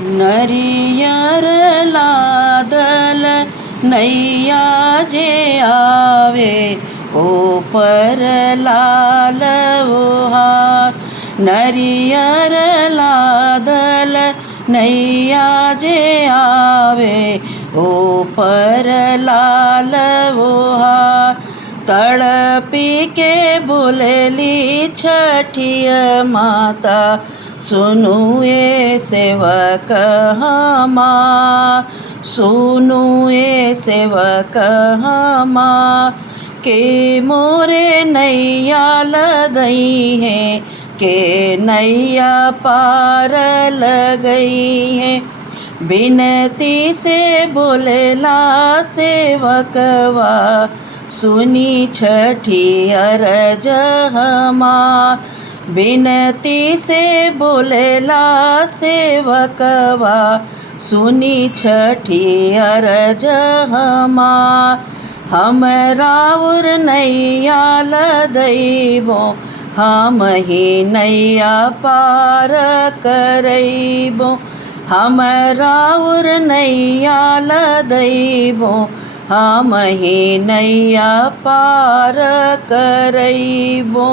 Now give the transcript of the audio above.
नरियर लादल नैया जे आवे ऊपर लाल ओहार। नरियर लादल नैया जे आवे ऊपर लाल ओहार। तड़पी के बोलली छठिय माता सुनु ये सेवक हमार। सुनु ये सेवक हमार के मोरे नैया लदई है के नैया पार लगई है। बिनती से बोलेला सेवकवा सुनी छठी अरज हमार। बिनती से बोलेला सेवकवा सुनी छठी अरज हमार। हम राउर नैया लदइबो हम ही नैया पार करइबो। हम राउर नैया लदइबो हम ही नैया पार करइबो।